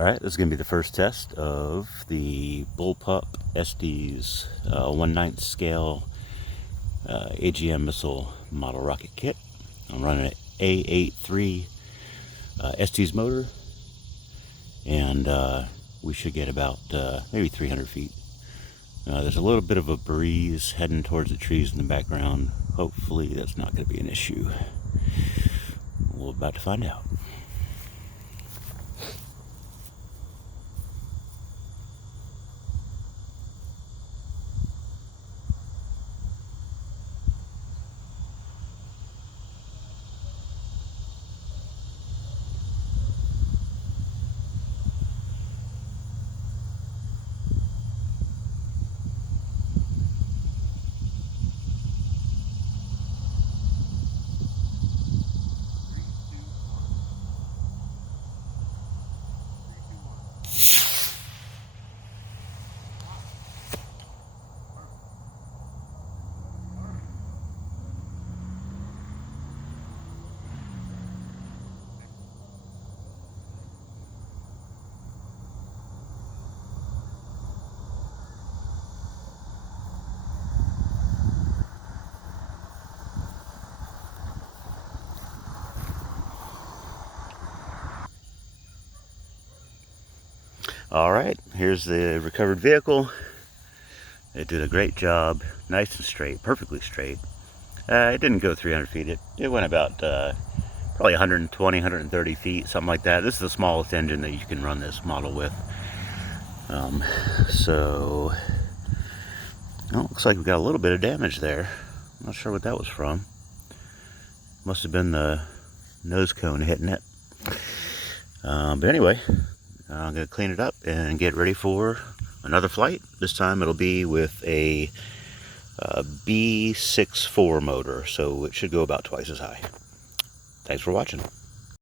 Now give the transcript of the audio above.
Alright, this is going to be the first test of the Bullpup Estes 1/9 scale AGM missile model rocket kit. I'm running an A8-3 Estes motor, and we should get about maybe 300 feet. There's a little bit of a breeze heading towards the trees in the background. Hopefully that's not going to be an issue. We're about to find out. Alright, here's the recovered vehicle. It did a great job, nice and straight, perfectly straight. It didn't go 300 feet, it went about probably 120, 130 feet, something like that. This is the smallest engine that you can run this model with. So, well, looks like we got a little bit of damage there. I'm not sure what that was from. Must have been the nose cone hitting it. But anyway, I'm going to clean it up and get ready for another flight. This time it'll be with a B64 motor, so it should go about twice as high. Thanks for watching.